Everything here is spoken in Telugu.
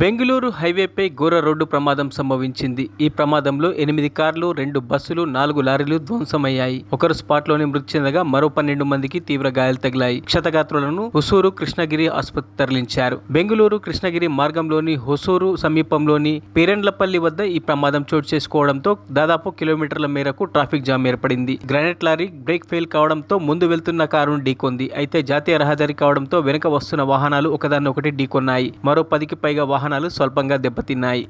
బెంగళూరు హైవేపై ఘోర రోడ్డు ప్రమాదం సంభవించింది. ఈ ప్రమాదంలో 8 కార్లు, 2 బస్సులు, 4 లారీలు ధ్వంసమయ్యాయి. ఒకరు స్పాట్లోనే మృతి చెందగా మరో 12 మందికి తీవ్ర గాయాలు తగిలాయి. క్షతగాత్రులను హొసూరు, కృష్ణగిరి ఆసుపత్రికి తరలించారు. బెంగళూరు కృష్ణగిరి మార్గంలోని హొసూరు సమీపంలోని పేరెండ్లపల్లి వద్ద ఈ ప్రమాదం చోటు చేసుకోవడంతో దాదాపు కిలోమీటర్ల మేరకు ట్రాఫిక్ జామ్ ఏర్పడింది. గ్రానైట్ లారీ బ్రేక్ ఫెయిల్ కావడంతో ముందు వెళ్తున్న కారును ఢీకొంది. అయితే జాతీయ రహదారి కావడంతో వెనుక వస్తున్న వాహనాలు ఒకదాన్నొకటి ఢీకొన్నాయి. మరో 10కి పైగా వాహనాలు స్వల్పంగా దెబ్బతిన్నాయి.